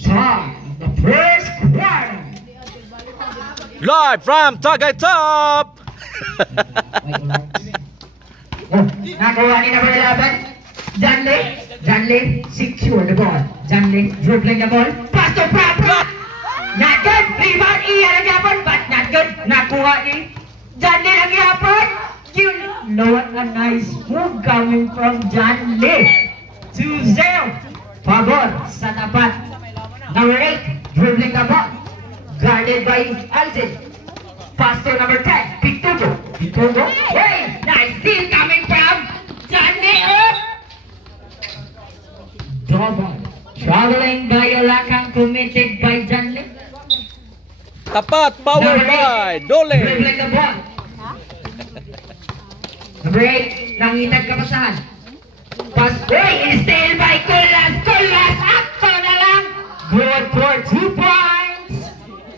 start the first quarter. Live from Tagaytay. Nagawa ni number 11. Janley secure the ball. Janley dribbling the ball. Pass to Prapra. Not good. Rebound iyan ang yapon, but not good. Nakuha ni Janley ang yapon. You know what a nice move coming from Janley. 2-0. Pabor sa tapat. Number 8 dribbling the ball. Guarded by Alcin. Pass to number 10. Pitugo. Hey, nice steal coming from Janley. Double. Traveling by Olakang, committed by Janley. Tapat, powered by Dole. Dribbling the ball. Number 8, nangitag kapasahan. Pass, steal by Kulas, akto na lang. Good for 2 points.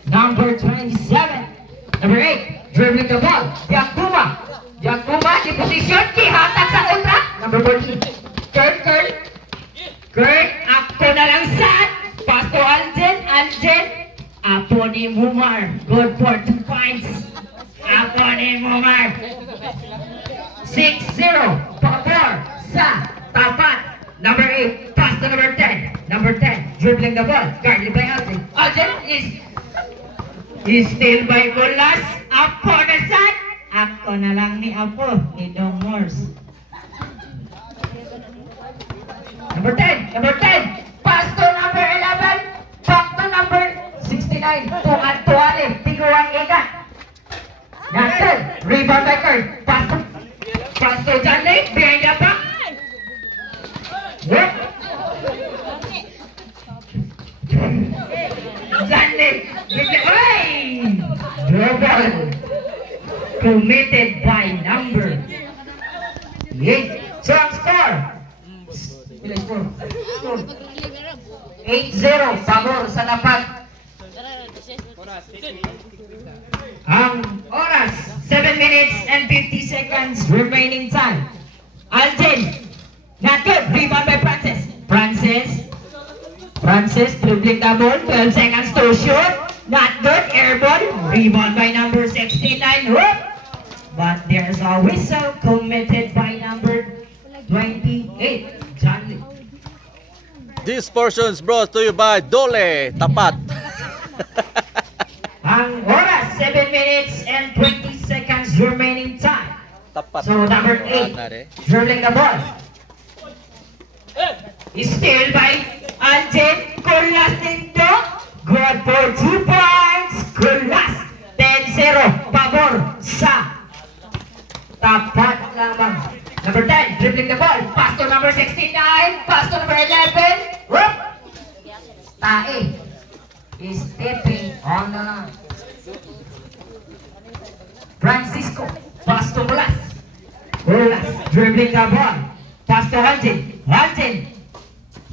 Number 27. Number 8, dribbling the ball. Yakuma, di posisyon, kihatag sa ultra. Number 14. Kurt, akto na lang saan. Pass to Alcin. Apo ni Mumar. Good for 2 points. Apo ni Mumar. 6-0. Pabor sa tapat. Number 8. Pass to number 10. Number 10. Dribbling the ball. Guarded by Alcin. Alcin is still by Kulas. Apo na saan. Akto na lang ni Apo. Ni Dong Morse. Number 10. Pass to number 11. Back to number 69. Tuan-tuan Tiguang ikat. Nasir. Rebound by Kurt. Pass to Janley. Behind the back. Janley. Double. Committed by number 8. So ang score. 8-0, pabor sa dapat. Ang oras, 7 minutes and 50 seconds remaining time. Alcin, not good. Rebound by Francis, dribbling the ball. 12 seconds to shoot. Not good. Airball. Rebound by number 69. Whoop. But there's a whistle committed by number 28. Janley. This portion is brought to you by Dole. Tapat. Ang oras, 7 minutes and 20 seconds remaining time. Tapat. So number 8, dribbling the ball. Still by Alcin. Kulas dito. Good for 2 points. Kulas. 10-0. Pabor sa tapat lamang. Number 10, dribbling the ball. Pass to number 69. Pass to number 11. Whoop! Tae is stepping on the line. Francisco. Pass to Kulas. Dribbling the ball. Pass to Alcin.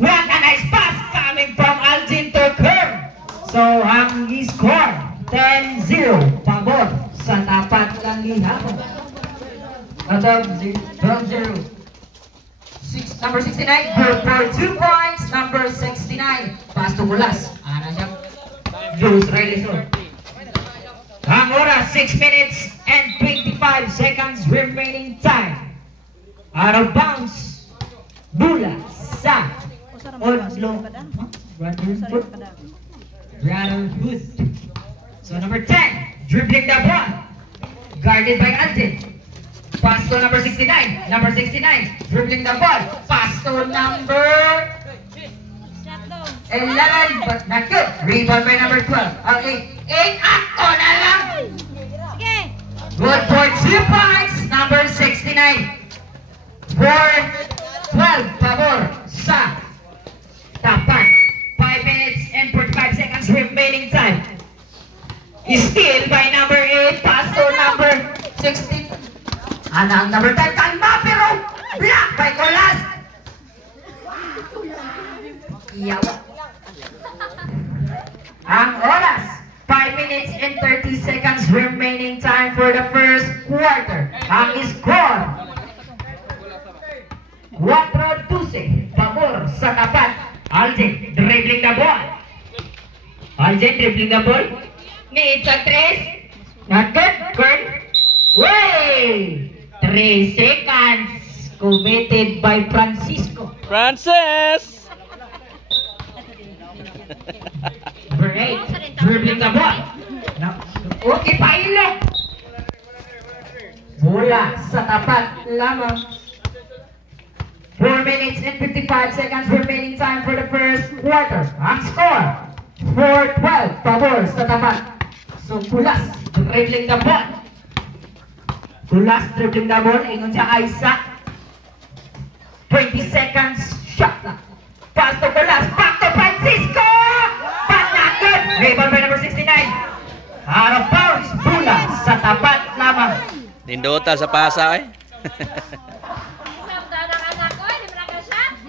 What a nice pass coming from Alcin to Kurt. So, ang score, 10-0. Pabor sa tapat lang ihapon. Number 69, good for 2 points. Number 69, pass to Kulas. Ana siya. Lose Redison. Ang oras, 6 minutes and 25 seconds remaining time. Out of bounds. Bula sa Odlo. Brotherhood. So number 10, dribbling the ball. Guarded by Alcin. Pass to number 69. Dribbling the ball. Pass to number 11, but not good. Rebound by number 12. Ang 8. Akto na lang. Good for 2 points. Number 69. For 12. Pabor sa tapat. 5 minutes and 45 seconds remaining time. Steal by number 8. Pass to number 16. Ang number 10, kalma pero block by Kulas. Iyawa. Ang oras, 5 minutes and 30 seconds remaining time for the first quarter. Ang score, 4-12, pabor sa tapat. Alcin dribbling the ball. Aljen dribbling the ball. Needs a trace. Not good. Good. Way! 3 seconds. Committed by Francisco. Francis! Number 8. Dribbling the ball. Okay, pailo. Bola sa tapat lamang. 4 minutes and 55 seconds remaining time for the first quarter. Ang score, 4-12, pabor sa tapat. So, Kulas dribbling the ball. Kulas dribbling the ball. Ingon siya Isaac. 20 seconds, shot na. Pass to Kulas, back to Francisco! But not good. Rebound by number 69. Out of bounds, bola sa tapat lamang. Nindota sa pasa eh.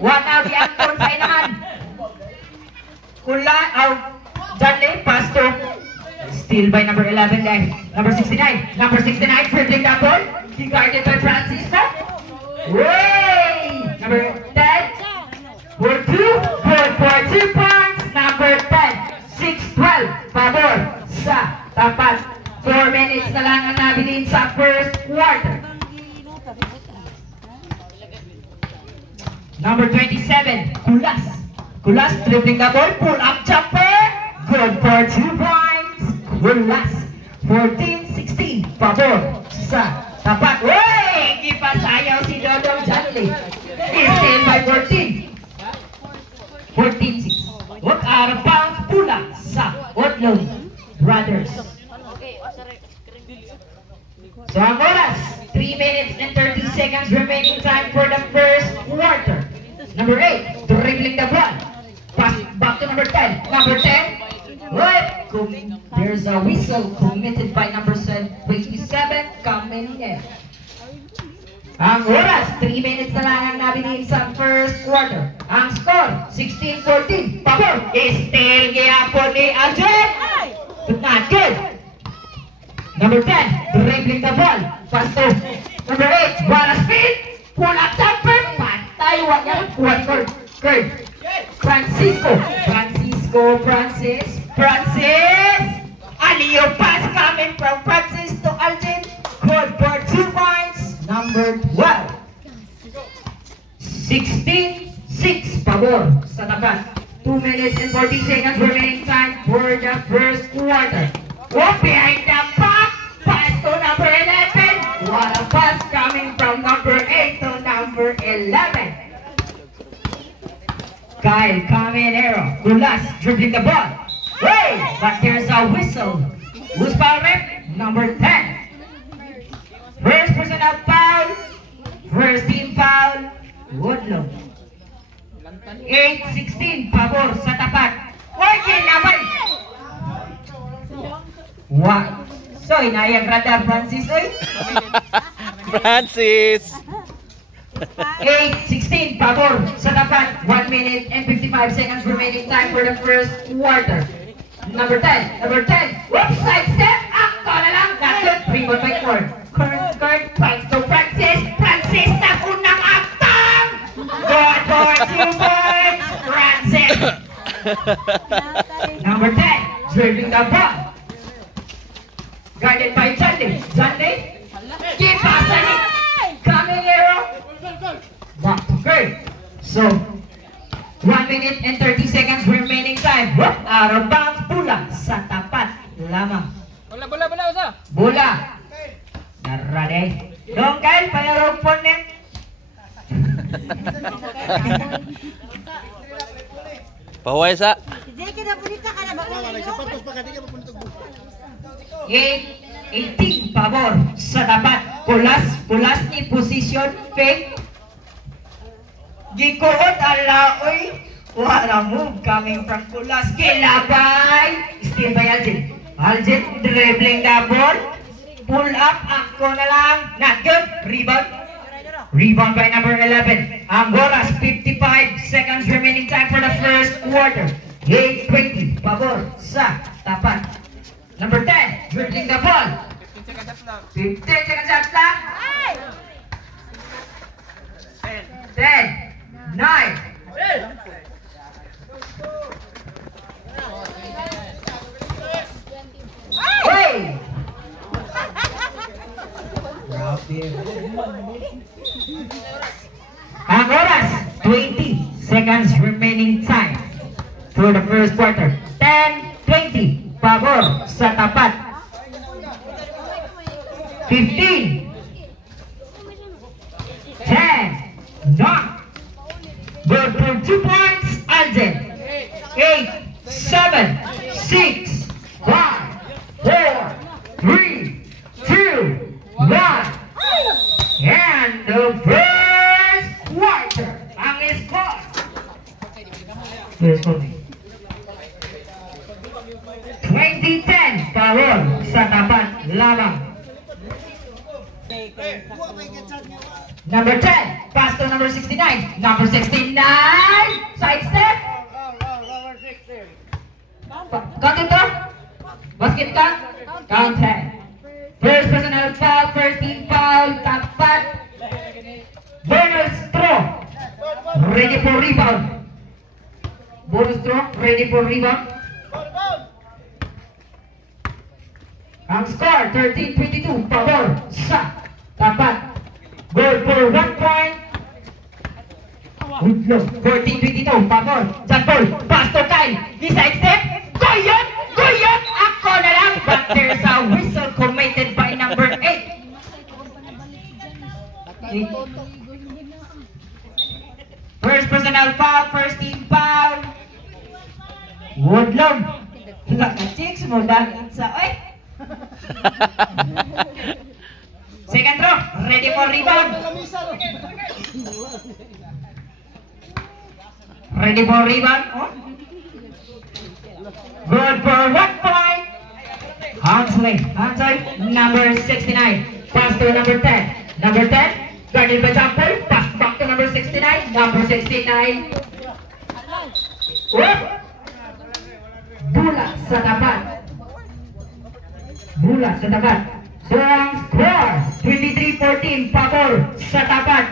One out the Anton sa inahan. Kula, Janley, pass to. Still by number 11 guys. Number 69. Number 69, dribbling that ball. He guarded by Francisco. Way! Number 10. For 2. Good for 2 points. Number 10. 6-12. Pabor sa tapat. 4 minutes na lang ang nabilin sa first quarter. Number 27, Kulas. Kulas dribbling the ball, pull up jumper. Good for 2 points. Kulas. 14-16. Pabor sa tapat. Uy! Ipasayaw si Dodong Janley. He's still by 14. 14-6. Walk out of bounds. Pula sa Otlong Brothers. So ang oras, 3 minutes and 30 seconds remaining time for the first quarter. Number 8, dribbling the ball. Pass back to number 10. Number 10, right. There's a whistle committed by number 27 coming in. Ang oras, 3 minutes na lang ang nabinin sa first quarter. Ang score, 16-14. Pabor, still gihapon ni Aljen. But not good. Number 10, dribbling the ball. Pass to number 8, what a speed. Pull up jumper. Patay, wag yan. Kuhan, Kurt. Francisco. Francis. Aliyo pass coming from Francis to Aljen. Good for 2 points. Number 12. 16-6. Pabor sa tapat. 2 minutes and 40 seconds remaining time for the first quarter. Behind the back, pass to number 11. What a pass coming from number 8 to number 11. Kyle Caminero, Kulas dribbling the ball. Hey, but there's a whistle. Who's foul rep? Number 10. First personal foul. First team foul. Woodlow. 8-16, pabor sa tapat. Working naman. Wow. So, inayang radar Francis, oy. Francis! 8-16, pabor sa tapat. 1 minute and 55 seconds remaining time for the first quarter. Number 10. Whoops, side step. Akto na lang. That's it. Rebound by Kurt. Kurt, pass to Francis. Francis na unang aktang. Good for 2 points. Francis. Number 10. Dribbling the ball. Guarded by Janley. Keep passing it. Caminero. Back to Kurt. So, 1 minute and 30 seconds remaining time. Out of bounds. Bola sa tapat lamang. Bola. Narade. Dongkal, payarong po niya. Pahuway sa. 18 pabor sa tapat. Kulas ni position fake. Gikuot alaoy. Wala move coming from Kulas. Kilabay. Still by Aljen dribbling the ball. Pull up. Ako na lang. Not good. Rebound by number 11. Ang oras, 55 seconds remaining time for the first quarter. 8-20. Pabor sa tapat. Number 10, dribbling the ball. 15 seconds shot lang. 10, 9. seconds remaining time for the first quarter. 10-20, pabor sa tapat. 15, 10, knock. Good for 2 points, Alden. 8, 7, 6, 5, 4, 3, 2, 1. And the first quarter. Ang score. Yes, 20-10, pabor sa tapat lamang. Number 10, pass to number 69. Number 69, side step. Count ito. Basket count. Count 10. First personal foul, first team foul, tapat. Bonus throw. Ready for rebound. Bonus throw, ready for rebound. Ang score, 13-22, pabor sa tapat. Goal for 1 point. Udlong, 14-22, pabor. John Paul, pass to Kyle. Side step. Goyot! Goyot! Ako na lang. But there's a whistle committed by number 8. First personal foul, first team foul. Woodlong. Chicks mo dahil sa oy. Second throw, ready for rebound. Ready for rebound. Oh. Good for 1 point. Hansley, number 69. Pass to number 10. Number 10, guarded by John Paul. Pass back to number 69. Number 69. Oh. Bula sa tapat. Bula sa tapat. So ang score, 23-14, pabor sa tapat.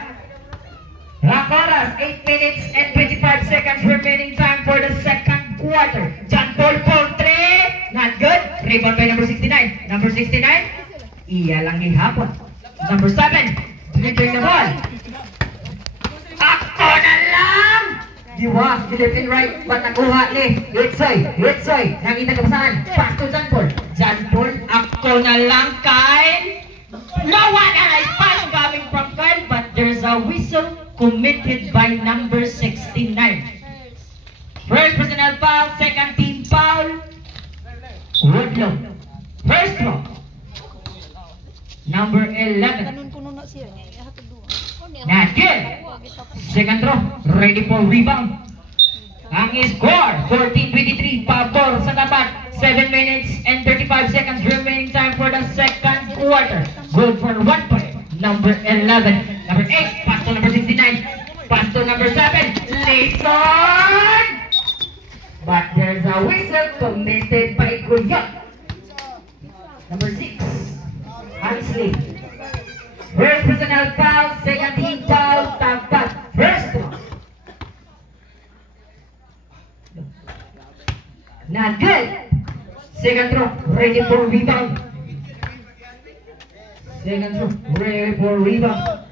Ang oras, 8 minutes and 25 seconds remaining time for the second quarter. John Paul for 3. Not good. Rebound by number 69. Number 69, iya lang ihapon. Number 7, dribbling the ball. Ako na lang! Diwa, Philippine right, but nakuha ni Hitsoy. Nakita ka pa saan? Pass to John Paul. John Paul, ako na lang, Kyle. No one nice pass coming from Kyle, but there's a whistle committed by number 69. First personal foul, second team foul. Woodlow. First throw. Number 11. Not good. Second throw, ready for rebound. Ang score, 14-23, pabor sa tapat. 7 minutes and 35 seconds remaining time for the second quarter. Good for 1 point. Number 11. Number 8, pass to number 69. Pass to number 7, Layson! But there's a whistle committed by Guyot. Number 6, Hansley. First personal foul, second team foul, tapat. First throw. Not good. Second throw, ready for rebound. Second throw, ready for rebound.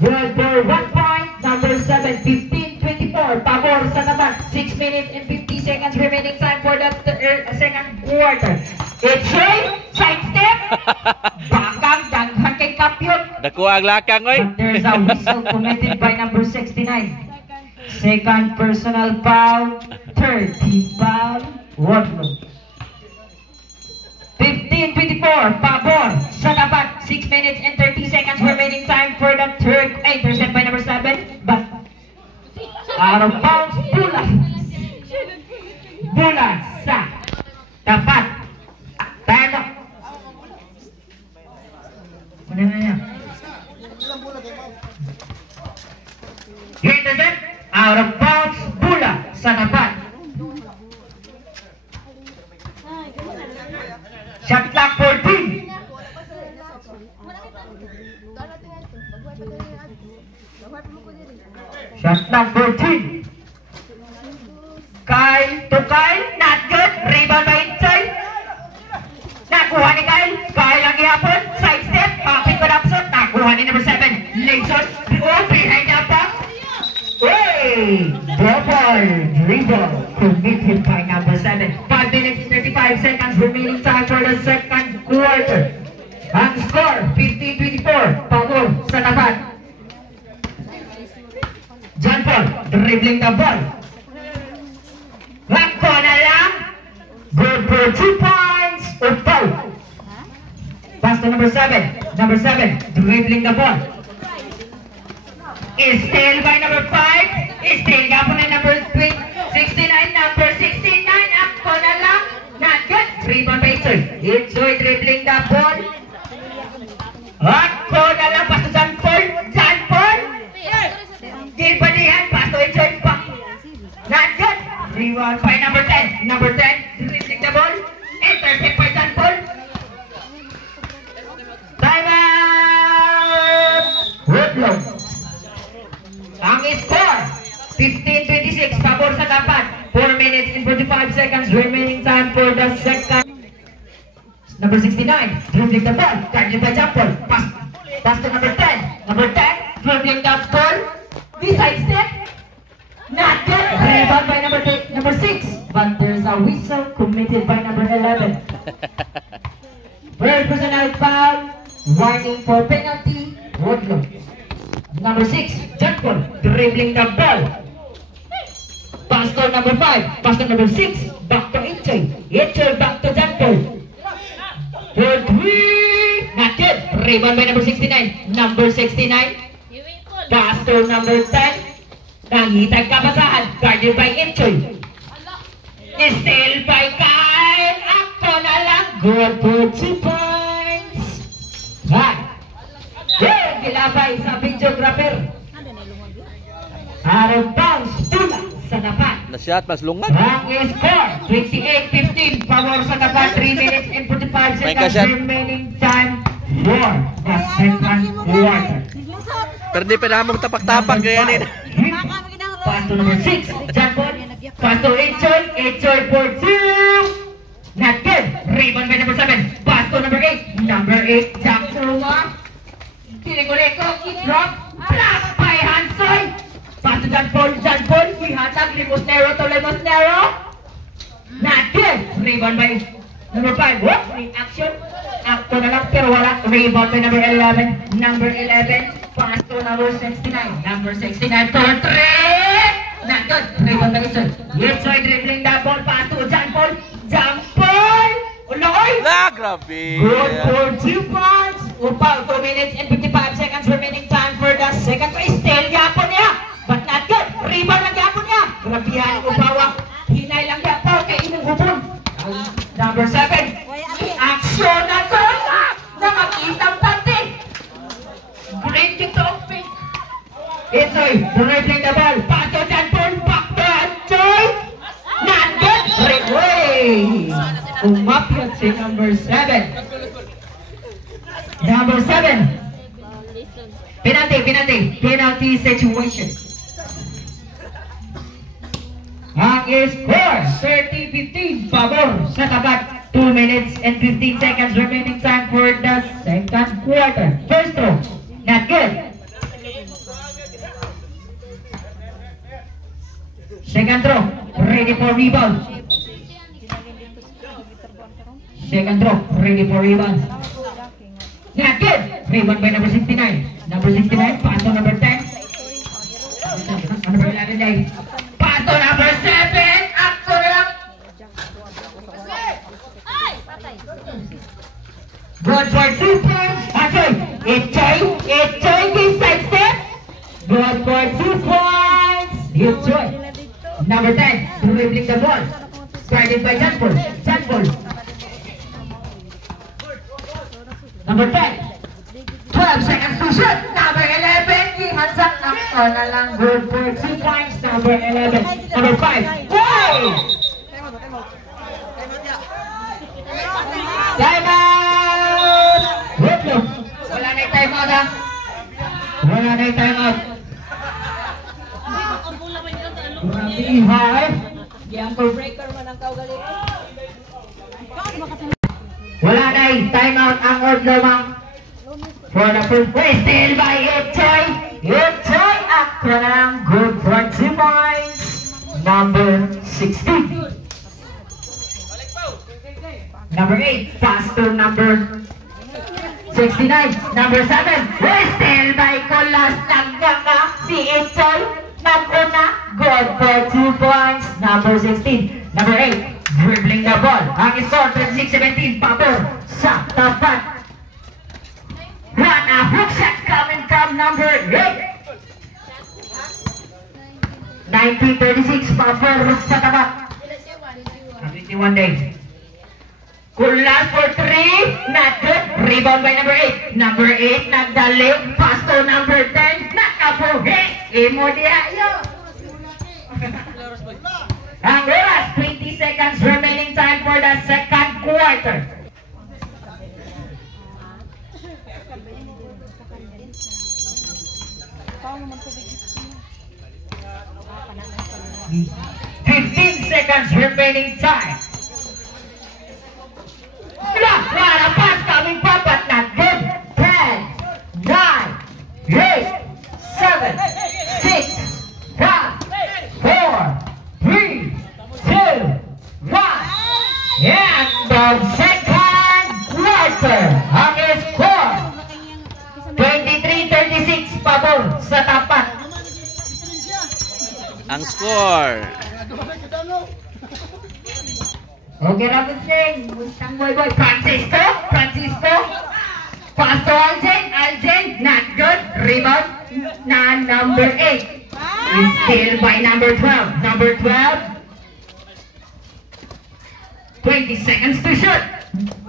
Good for 1 point. Number 7, 15-24. Pabor sa tapat. 6 minutes and 50 seconds remaining time for the second quarter. It's right. Side step. Bakang daghan kay Kapyot. Nakuha ang lakang, oy. But there's a whistle committed by number 69. Second personal foul. Third team foul. Woodlow. 15-24. Pabor sa tapat. 6 minutes and 30 seconds remaining time for the third. Intercept by number 7. But out of bounds. Bula sa tapat. Time up. Ano na yan? Intercept. Out of bounds. Bula sa tapat. Shot clock 14. Shot clock 14. Kyle to Kyle. Not good. Rebound by inside. Nakuha ni Kyle. Kyle ang ihapon. Side step. Kapit pa napsot. Nakuha ni number 7. Layson. Oh, behind the ball. Double dribble committed by number 7. 5 minutes 35 seconds remaining time for the second quarter. Ang score 15-24. Pabor sa tapat. John Paul dribbling the ball. Lakko na lang. Good for 2 points. Upaw. Pass to number 7. Number 7 dribbling the ball. Is still by number 5. Is still yapon na number 69. Number 69. Ako na lang. Not good. Rebound by Itzoy. Itzoy dribbling the ball. Ako na lang. Pass to John Paul. John Paul. Di balihan. Pass to Itzoy. Not good. Rebound by number 10. Number 10 dribbling the ball. Intercept by John Paul. Time out. Woodlow. Ang score 15-26. Pabor sa tapat. 4 minutes and 45 seconds remaining time for the second. Number 69 dribbling the ball. Guarded by John Paul. Pass to number 10. Number 10 dribbling the ball. Beside step. Not good. Rebound by number 6. But there's a whistle committed by number 11. Third personal foul. Warning for penalty. Woodlow. Number 6, John Paul dribbling the ball. Pass to number 5. Pass to number 6. Back to Itzoy. Itzoy back to John Paul. For 3. Not good. Rebound by number 69. Number 69. Pass to number 10. Nangitag kabasahan. Guarded by Itzoy. Still by Kyle. Ako na lang. Good for 2 points. Right. Gilabay sa videographer. Out of bounds. Tula sa tapat. Na-shot, mas lungag. Ang score 28-15. Pabor sa tapat. 3 minutes and 45 seconds remaining time for the second quarter. Pero di pinamong tapak-tapak ganyan. Pass to number 6. John Paul. Pass to Itzoy. Itzoy for 2. Not good. Rebound by number 7. Pass to number 8. Number 8. Jack Ruma. Tiniguleko, drop, block by Hansoy. Pass to John Paul. John Paul, ihatag Limosnero to Limosnero. Not good. Rebound by number 5. Whoop, reaction. Akto na lang pero wala. Rebound by number 11. Number 11. Pass to number 69. Number 69 for 3. Not good. Rebound by Itzoy. Itzoy dribbling the ball. Pass to John Paul. John Paul. Uloy. Grabe. Good for 2 points. Upaw, 2 minutes and 55 seconds remaining time for the second place. Still yapon niya, but not good. Rebound lang yapon niya. Grabihan ang Upawa. Hinay lang yapon kay Inong Hubon. Number 7. Action na to na. Nakakitang pati. Great yung to pink. Itzoy, dribbling the ball. Pass to John Paul. Back to Itzoy. Not good. Breakaway. Umapyat si number 7. Number 7. Penalty situation. Ang score 30-15 pabor sa tapat. 2 minutes and 15 seconds remaining time for the second quarter. First throw, not good. Second throw, ready for rebound. Second throw, ready for rebound. Not good. Rebound by number 69. Number 69, pass to number 10. Number 11 day. Pass to number 7. Ako na lang. Good for 2 points. Itzoy, this side step. Good for 2 points. Itzoy. Number 10, dribbling the ball. Guarded by John Paul. John Paul. Number 10. 12 seconds to shoot. Number 11. Ihansak ako na lang. Good for 2 points. Number 11. Number 5. Goal! Time out! Woodlow. Wala na yung time out ha. Wala na yung time out. Grabe Di ankle breaker man ang kaugali. Wala na yung time out ang Woodlow for the first place. Still by Itzoy. Itzoy ako na lang. Good for 2 points. number 16. Number 8, pass to number 69. Number 7, still by Colas. Nagdaka si Itzoy. Nag-una, good for 2 points. Number 16. Number 8, dribbling the ball. Ang score, 26-17, pabor sa tapat. What a hook shot coming from number 8. 1936, pabor sa tapat. 21 days. Kulas for 3, not good. Rebound by number 8. Number 8, nagdali. Pass to number 10, nakabuhi. Imo diya yun. Ang oras, 20 seconds remaining time for the second quarter. "15 seconds remaining time. What a pass coming from, but not good. 10, 9, 8, 7, 6, 5, 4, 3, 2, 1. And the second quarter. Ang score, 23-36, pabor sa tapat. Ang score. Okay, Robin Singh, Mustang Boy Boy, Francisco, pass to Algen, not good, rebound, na number 8, is still by number 12, 20 seconds to shoot,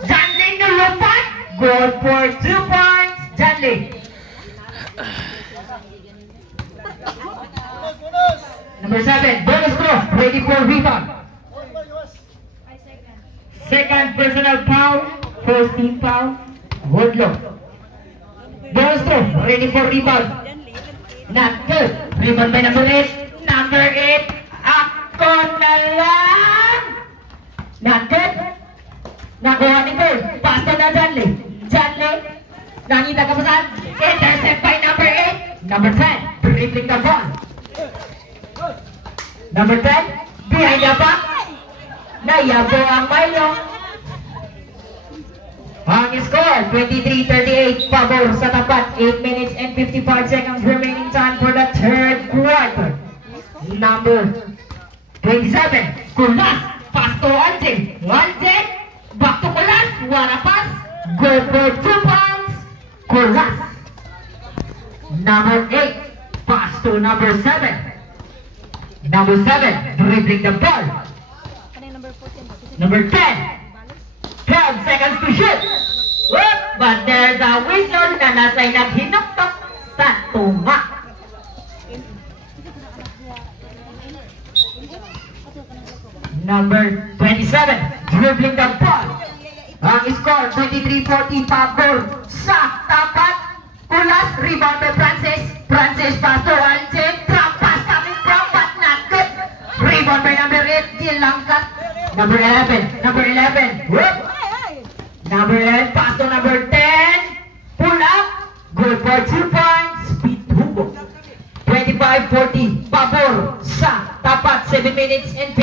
Janley Nulupat, good for 2 points, Janley. Number 7, bonus throw, ready for rebound. Second personal foul, first team foul, Woodlow. Bonus throw, ready for rebound. Not good. Rebound by number 8. Number 8, ako na lang. Not good. Nakuha ni Bird. Pass to na Janley. Nanita ka pa saan? Intercept by number 8. Number 10, dribbling the ball. Number 10, behind the back. Nayabo ang Milo. Ang score, 23-38, pabor sa tapat. 8 minutes and 55 seconds remaining time for the third quarter. Number 27, Kulas, pass to Algen. Algen, back to Kulas, wala pass. Go for 2 points, Kulas. Number 8, pass to number 7. Number 7, dribbling the ball. Number 10, 12 seconds to shoot. Whoop, but there's a whistle na nasa'y naghinuktok sa tunga. Number 27, dribbling the ball. Ang score, 23-14, pabor sa tapat. Kulas, rebound by Francis. Francis, pass to Algen. Trap pass coming from, but not good. Rebound by number 8, Dilangkat. Number 11, whoop. Number 11, pass to number 10, pull up, good for 2 points, speed hugo. 25-40, pabor sa tapat, 7 minutes and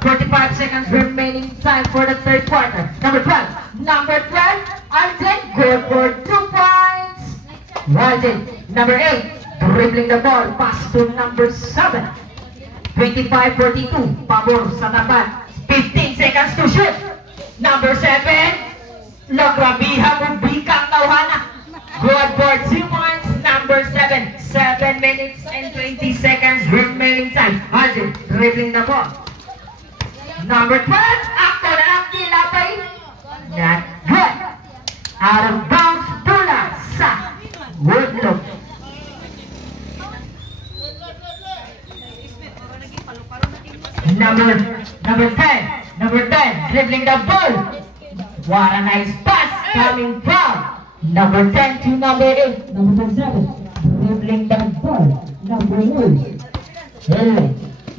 45 seconds remaining time for the third quarter. Number 12, Algen, good for 2 points. Algen, number 8, dribbling the ball, pass to number 7. 25-42, pabor sa tapat. 15 seconds to shoot. Number 7, Lagrabiha Mubikang Tauhana. Good for 2 points. Number 7, 7 minutes and 20 seconds remaining time. Algen, dribbling the ball. Number 12, Akto na lang tilapay. Not good. Out of bounds, bola sa Woodlow. Number 10, dribbling the ball. What a nice pass coming from number 10 to number 8. Number 7, dribbling the ball. Number 8.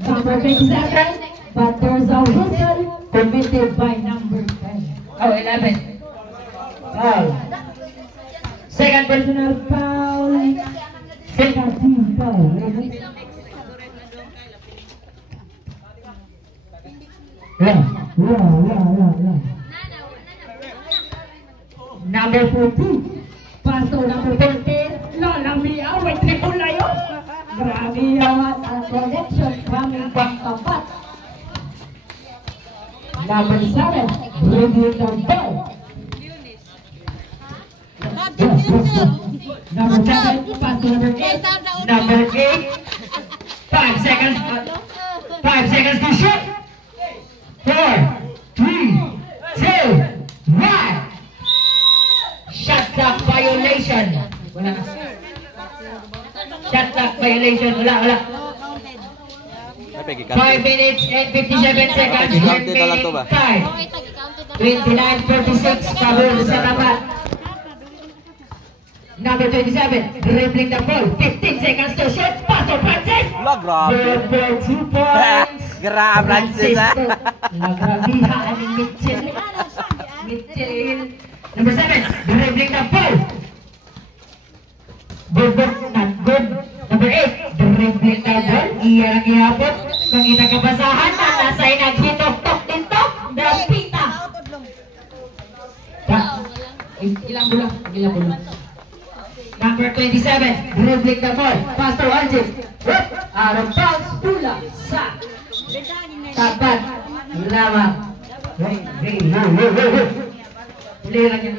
Number 27, but there's a whistle committed by number 10. Oh, 11. Foul. Second personal foul. Second team foul. Number 14. Pasto number 13. Lola Mia, may triple na yun. Grabe yawan ang connection coming from Tapat. Number 7. Reviewing the ball. Number 7. Pasto number 8. Number 8. 5 seconds. 5 seconds to shoot. 4, 3, 2, 1. Shot clock violation. Wala na. Shot clock violation. Wala. 5 minutes and 57 seconds. Remaining time. 29:46. Pabor sa Tapat. Number 27. Dribbling the ball. 15 seconds to shoot. Paso Francis. La, grabe. For 2 points. Grabe, Francis, ha? Nagrabihaan ni Mitchell. Number 7, dribbling the ball. Good, not good. Number 8, dribbling the ball. Iya lagi hapon. Mangita kabasahan na nasa'y naghitok-tok dito. Napita. Ilang bulang. Number 27, dribbling the ball. Pastor Aljib. Out of bounds. Pula. Sa. Tapat. Lamang. Uli lagi.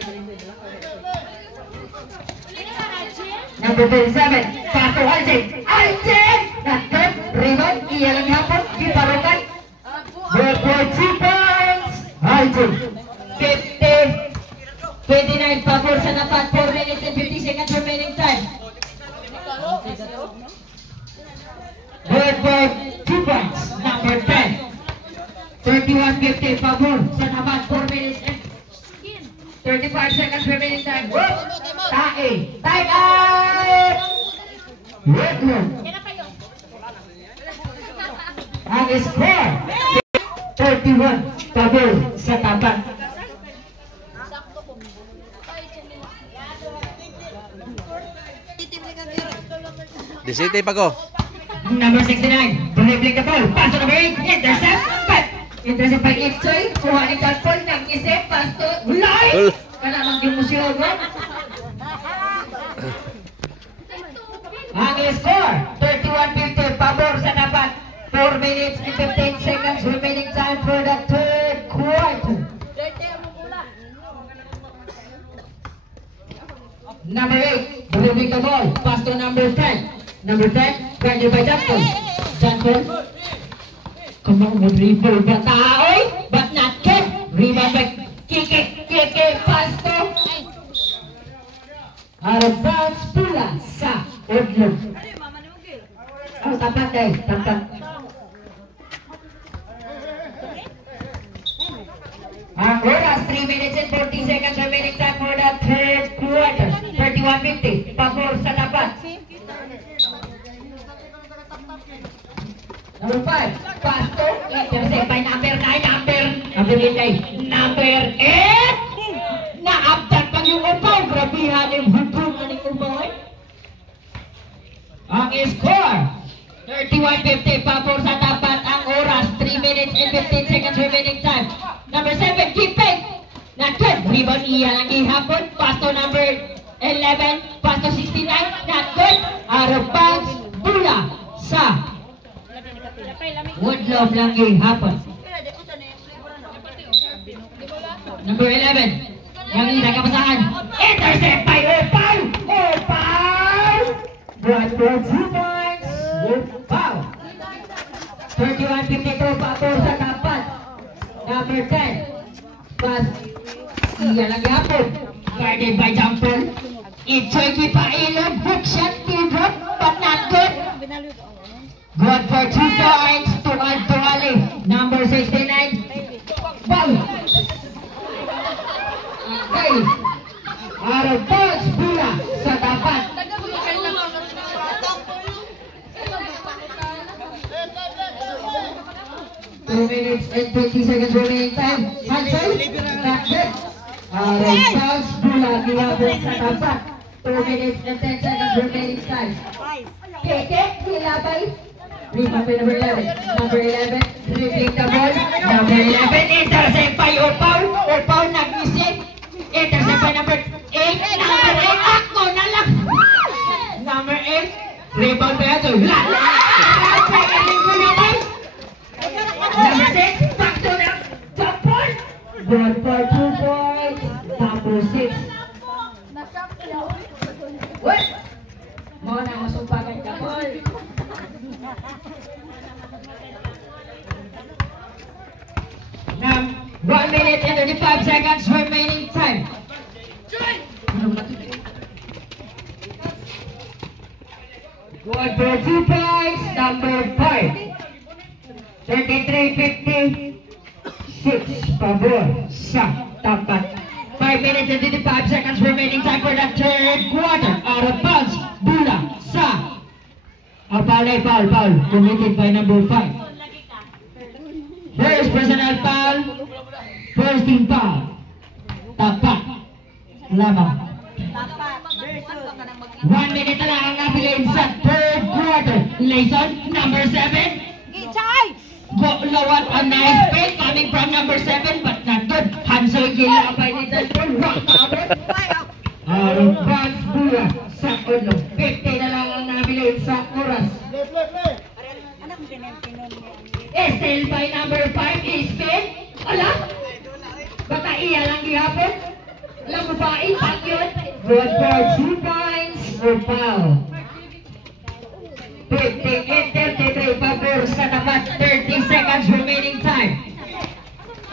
Number 27, Pastor Aljib. Not good. Rebound. Iya lagi hapon. Diparukan. Good for 2 points. Aljib. 29 Pabor sa Tapat. 4 minutes and 50 seconds remaining time. Good for 2 points. Number 10. 31-50 Pabor sa Tapat. 4 minutes and 35 seconds remaining time. Tae. Time out! Wait lang. Ang score. 31 Pabor sa Tapat. Disiti pa ko. Number 69, dribbling the ball. Paso number 8, intercept. Intercept by Itzoy. Kuha ni Carpol, nag-isip. Pasto, ulay! Kanamang di mo siya, bro. Ang score, 31-50, Pabor sa Tapat. 4 minutes and 15 seconds remaining time for the third quarter. Number 8, dribbling the ball. Pass to number 10. Number 10, guarded by Jackson. Jackson. Come on, dribble ba taoy? But not good. Rebound by Kike. Pass to. Out of bounds, Pula sa Odlog. Oh, tapat eh. Tapat. Ang oras, 3 minutes and 40 seconds remaining time for the third quarter. 31-50. Pabor sa Tapat. Number 5, Pasto. Intercept by number 9. Number 8. Naabdan pag yung upaw. Grabihan yung hukuman ng upaw. Ang score, 31-50. Pabor sa Tapat. Ang oras, 3 minutes and 15 seconds remaining time. Number 7, Kipeng. Not good. Rebound iya lang ihapon. Pasto number 11. Pasto 69. Not good. Out of bounds. Pula sa Woodlove lang ihapon. Number 11. Yang hindi kapasahan. Intercept by Opal. Good for 2 points. Opal. 31-52. Pabor sa Tapat. Number 10. Pass. Iya lagi hapon. Guarded by Jampol. Itzoy kipailog. Hook shot. Teardrop. But not good. Good for 2 points to Antoali. Number 69. Ball. Okay. Out of bounds. Pula sa Tapat. 2 minutes and 20 seconds remaining time. Hansel, not good. Out of bounds, Pula, gihapon sa Tapat. 2 minutes and 10 seconds remaining time. Keke, hilabay. Rebound by number 11. Number 11, dribbling the ball. Number 11, intercept by Opaw. Opaw nag-isip. Intercept by number 8. Number 8, ako na lang. Number 8, rebound by Ato. Number 6, back to the ball. Ball for 2 points. Number 6. What? Mo na masumpagan ka ball. Now, 1 minute and 35 seconds remaining time. Good for 2 points, number 5. 33-56, pabor sa tapat. 5 minutes and 55 seconds remaining time for the third quarter. Out of bounds, Bula sa. Foul committed by number 5. First personal foul, first team foul. Tapat. Lamang. 1 minute na lang ang nabigay sa third quarter. Layson, number 7. Lawat a nice fake coming from number 7 but not good. Hansoy gilabay ni Dalton. Out of bounds, Bula sa ulo. 50 na lang ang nabigay sa oras. Still by number 5 is Finn. Ala? Baka iya lang gihapon? Alam mo ba, impact yun? Good for 2 points or foul. 58-33, pabor sa tapat. 30 seconds remaining time.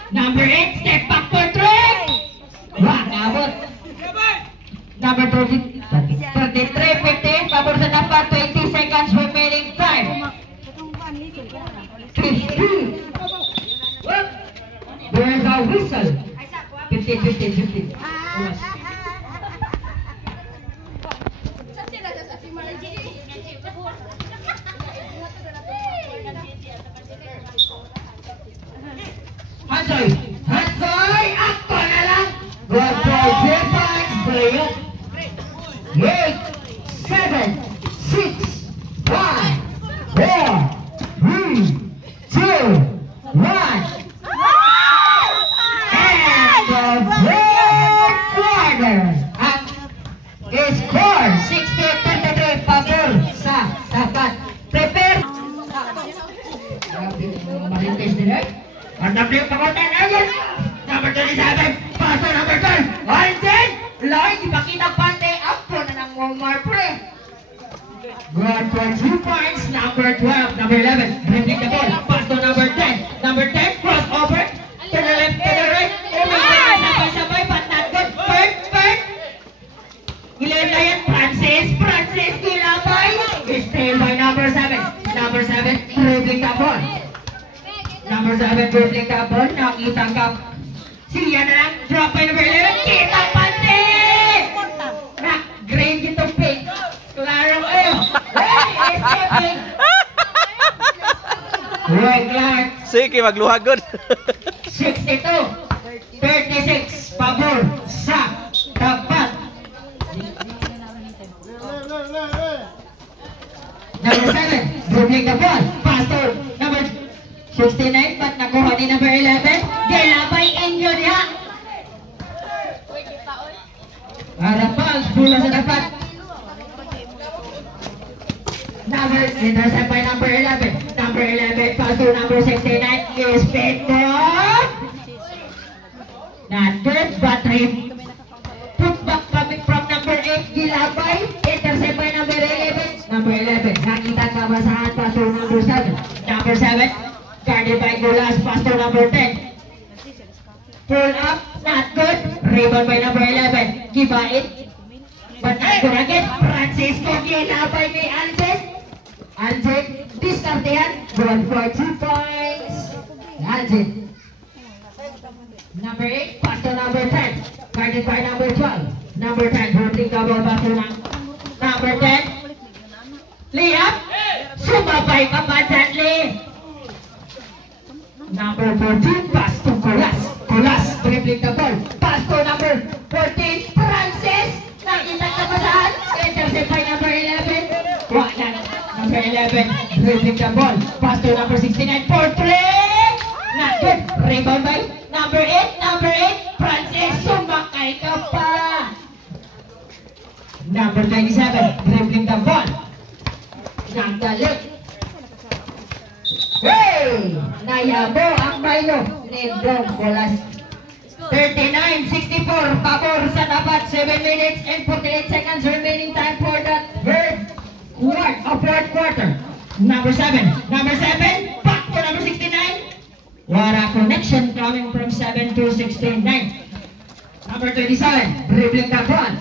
Number 8, step back for 3. Wah, nabot. Number 33-50, pabor sa tapat. 20 seconds remaining time. 15. There's a whistle. 15. Hansoy, ako na lang. Good for 3 points, player. 8, 7, 6, 5, 4, 3, 2, 1. And the third quarter. Score 60-33, pabor sa tapat. Prepare. Malintis din eh. Ang nablip pakuntan agad. Number 27, paso number 12. Alden, Lloyd, ipakita pante. Ako na ng Walmart pre. Good for 2 points. Number 12, number 11. Dribbling the ball. Pass to number 10. Number 10, cross over. To the left, to the right. Sabay-sabay, but not good. Bird. Ilan na yan? Francis, Gilabay. Still by number 7. Number 7, dribbling the ball. Number 7, dribbling the ball. Nakita ka. Siya na lang. Drop by number 11. Kita pante! Green dito pink. Klaro kayo. Hey, escaping. Right, Clark. Sige, magluhagod. 62-36, pabor sa tapat. Number 7, dribbling the ball. Pass to number 69, but nakuha ni number 11. Gilabay injured niya. Arapals, Bula sa tapat. Intercept by number 11. Number 11, pass to number 69 is picked up. Not good, but put back coming from number 8, Gilabay. Intercept by number 11. Number 11, nakita kabasahan, pass to number 7. Number 7, guarded by Gulas, pass to number 10. Pull up, not good. Rebound by number 11. Gibain. But not good again. Francisco Gilabay ni Alden. Alden, discard yan. Good for 2 points. Alden. Number 8, pass to number 10. Guarded by number 12. Number 10, dribbling double pass to number 10. Layup. Sumabay ka ba dyan, Lee? Number 14, pass to Colas, dribbling the ball. Pass to number 14, Francis. Nakita ka ba saan? Intercept by number 11. Wala. Number 11, dribbling the ball. Pass to number 69 for 3. Not good. Rebound by number 8. Number 8, Francis, sumakay ka pa. Number 27, dribbling the ball. Nagdalik. Hey! Nayabo ang Milo. Nindong bolas. 39-64, pabor sa tapat. 7 minutes and 48 seconds remaining time for the fourth quarter. Number 7, back to number 69. What a connection coming from 7 to 69. Number 27, dribbling the ball.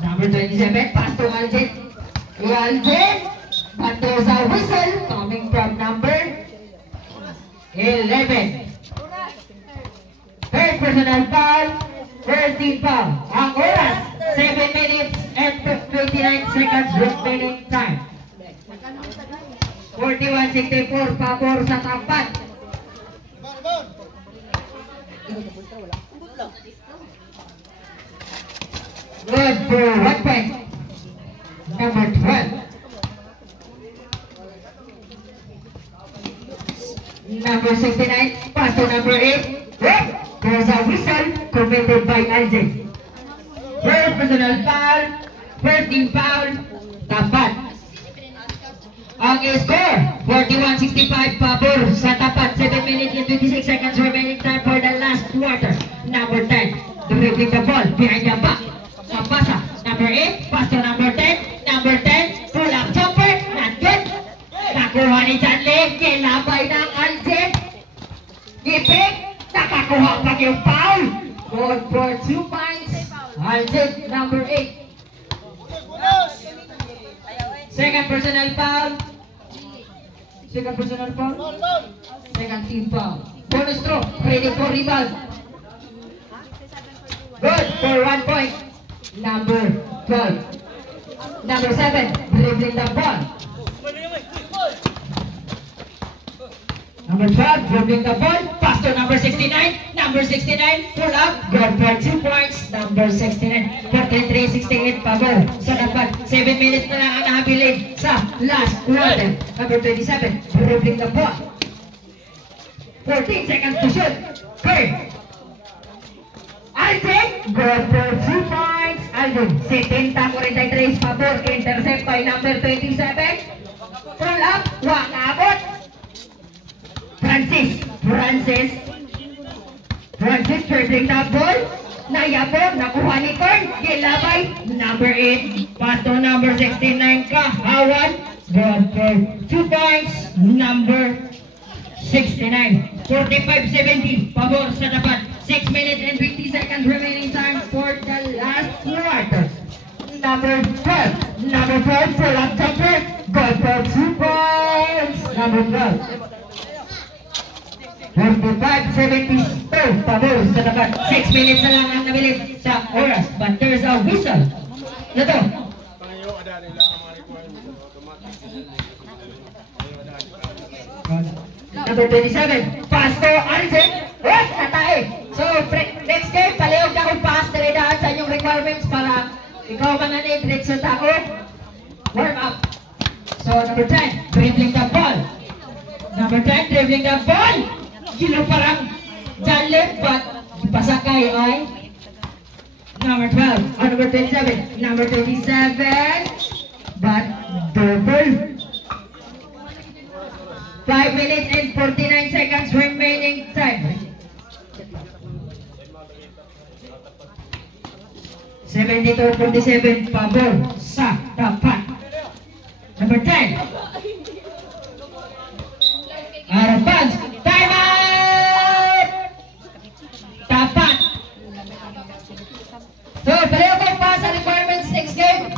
Number 27, pass to Aljen. Aljen, but there's a whistle coming from number 11. Third personal foul, first team foul. Ang oras, 7 minutes and 29 seconds remaining time. 41-64, pabor sa tapat. Good for 1 point. Number 12. Number 69, pass to number 8. There's a whistle committed by Aljen. First personal foul, first team foul, tapat. Ang score, 41-65, pabor sa tapat. 7 minutes and 26 seconds remaining time for the last quarter. Number 10, dribbling the ball behind the back. Pasa, number 8, pass to number 10. Number 10, pull-up jumper, not good. Nakuha ni Chanle, kilabay ng Aljen. Gipig, nakakuha pa yung foul. Good for 2 points. Aljen, number 8. Second personal foul. Second personal foul. Second team foul. Bonus throw, ready for rebound. Good for 1 point. Number 12. Number 7, dribbling the ball. Number 12, dribbling the ball. Pass to number 69. Number 69, pull up. Good for 2 points. Number 69. 43-68, pabor sa dapat. 7 minutes na lang ang nahabilin sa last quarter. Number 27, dribbling the ball. 14 seconds to shoot. Good. Aljen, good for 2 points. Aljen, 70-43, pabor. Intercept by number 27. Pull up, wag abot. Francis, dribbling the ball. Nayabog, nakuha ni Korn. Gilabay, number 8. Pass to number 69, Kahawan. Good for 2 points. Number 69. 45-70, pabor sa dapat. 6 minutes and 20 seconds remaining time for the last quarter. Number 12, pull-up jumper. Good for 2 points. Number 12. 45-72, pabor sa dapat. 6 minutes na lang ang nabilis sa oras. But there's a whistle. Ito. Number 27, pass to Aljen. Natae. So, next game, palihog na kung pass na ridaan sa inyong requirements para ikaw mananid rin sa tao. Warm up. So, number 10, dribbling the ball. Number 10, dribbling the ball. Gilo parang Janle, but pasakay ay number 12. Number 27. Number 27, but double. 5 minutes and 49 seconds remaining time. 72-47, pabor sa tapat. Number 10. Out of bounds. Time out! Tapat. So, pareho ko pa sa requirements next game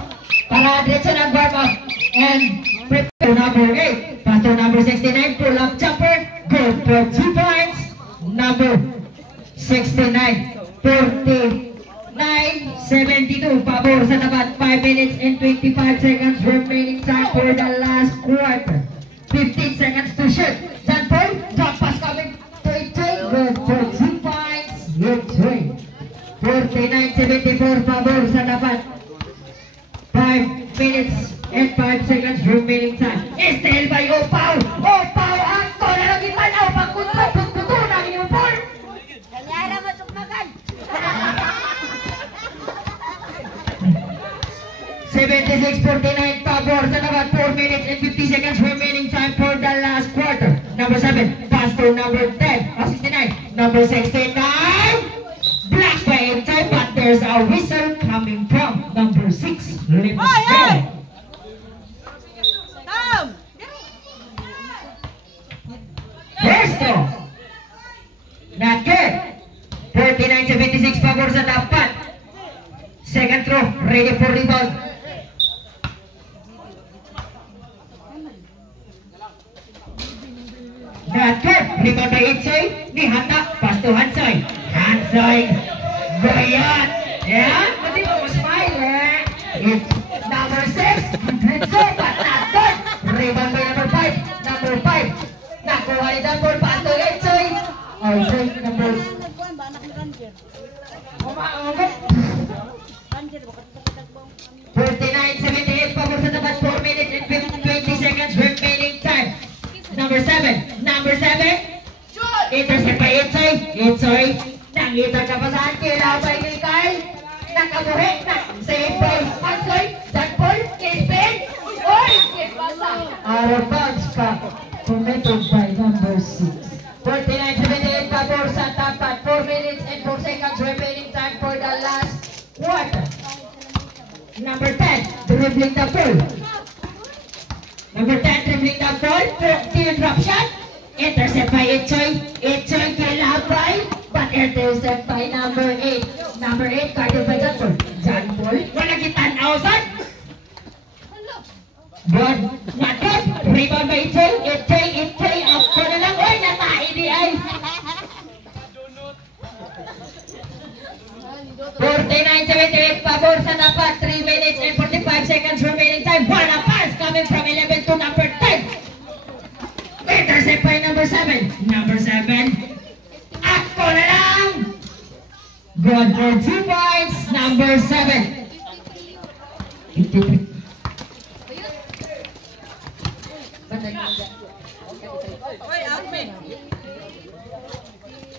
para diretso na warm up and prepare number 8. Pass to number 69, pull up jumper. Good for 2 points. Number 69, 49-72, pabor sa tapat. 5 minutes and 25 seconds remaining time for the last quarter. 15 seconds to shoot. John Paul, drop pass coming to Itchay. Good for 2 points. Itchay. 49-74, pabor sa tapat. 5 minutes and 5 seconds remaining time. Stale by number 7. Pass to number 10. 69. Number 69. Blocked by Entay, but there's a whistle coming from number 6. Let's go. First throw. Not good. 49-76 pabor sa dapat. Second throw. Ready for rebound. Not good. Rebound by Itsoy. Ni Hata. Pass to Hansoy. Hansoy. Bayan. Yeah. Pati mo smile eh. It's number 6. Hansoy. But not good. Rebound by number 5. Number 5. Nakuha ni Jambol. Pass to Itsoy. Okay. Number 49-78 pabor sa tapat. 4 minutes and 20 seconds remaining time. Number 7. Number 7. Intercept by Itsoy. Itsoy. Nangita ka pa saan? Kilabay ni Kyle. Nakabuhi. Save by Hansoy. Jambol. Kispin. Oy! Out of bounds pa. Committed by number 6. 49-78 pabor sa tapat. 4 minutes and 4 seconds remaining time for the last quarter. Number 10, dribbling the ball. Number 10, dribbling the ball. Team drop shot. Intercept by Itsoy. Itsoy kilabay, but intercept by number 8. Number 8, guarded by Jambol. Jambol, wala kitang outside. Good. Not good. Rebound by Itsoy. Itsoy. Ako na lang. Oy, natahi di ay. 49-78 pabor sa dapat. 3 minutes and 45 seconds remaining time. One pass coming from 11 to number 10. Intercept by number 7. Number 7. Ako na lang. Good for 2 points. Number 7. 53.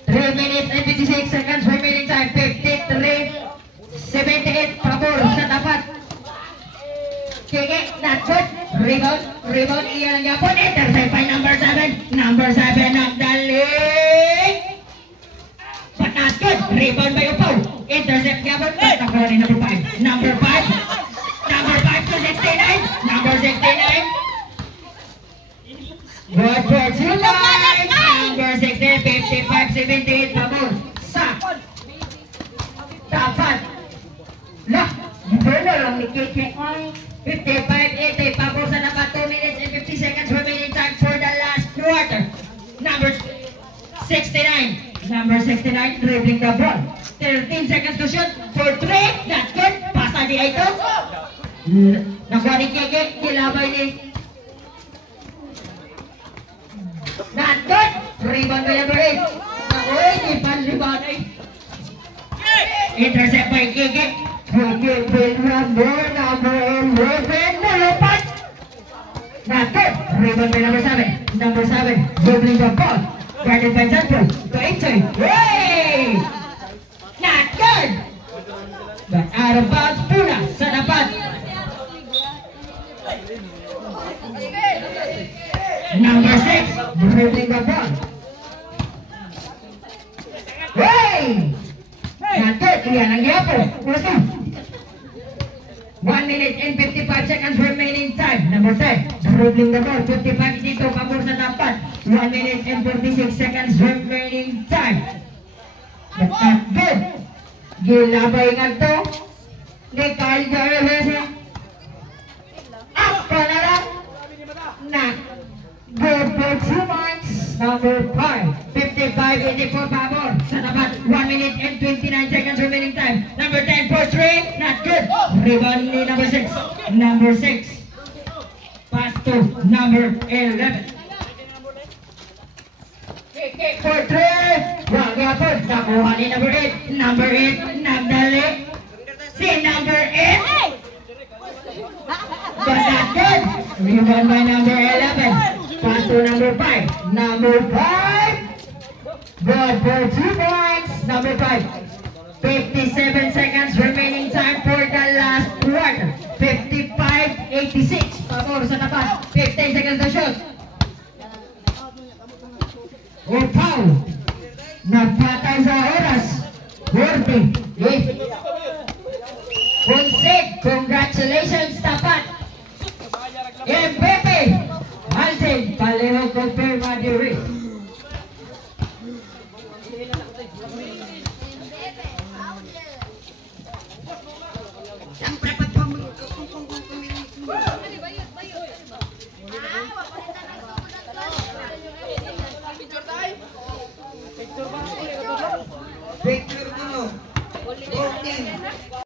3 minutes and 56 seconds remaining time. 53-78 pabor sa dapat. Kiki, not good. Rebound, iyan ang yapon. Intercept by number 7. Number 7 nagdalik. But not good. Rebound by Upaw. Intercept yapon. Nakakuha ni number 5. Number 5. Number 5 to 69. Number 69. Good for 2 points. Number 16, 55-78 pabor sa dapat. Lah, wala lang ni Kiki. 55-80 pabor sa dapat. 2 minutes and 50 seconds remaining time for the last quarter. Number 69. Number 69 dribbling the ball. 13 seconds to shoot for 3. Not good. Pasa di ito. Nakuha ni Kiki. Kilabay ni not good. Rebound by number 8. Uy, ipan rebound ay. Intercept by Kiki. Kiki with number 11. Nalapat. Not good. Rebound by number 7. Number 7. Dribbling the ball. Guarded by Jambol. To Itsoy. Hey! Not good. But out of bounds. Puna sa dapat. Number 6, dribbling the ball. Hey! Not good. Iyan ang yapo. 1 minute and 55 seconds remaining time. Number 10, dribbling the ball. 55 dito, pabor sa dapat. 1 minute and 46 seconds remaining time. But not good. Gilabay nga to ni Kyle Jarvis. Ako na lang. Not good for 2 points. Number 5, 55-84 pabor sa dapat. 1 minute and 29 seconds remaining time. Number 10 for 3, not good. Rebound ni number 6. Number 6. Pass to number 11. Kick for 3. Wag yapon. Nakuha ni number 8. Number 8, nagdali. Si number 8. But not good. Rebound by number 11. Pass to number 5. Number 5. Good for 2 points. Number 5. 57 seconds remaining time for the last quarter. 55-86. Pabor sa tapat. 15 seconds to shoot. o foul. Napatay sa oras. 40. Concede. Congratulations, Tapat. MVP. Alden, Paleho confirma diri. Picture dulu. Okay.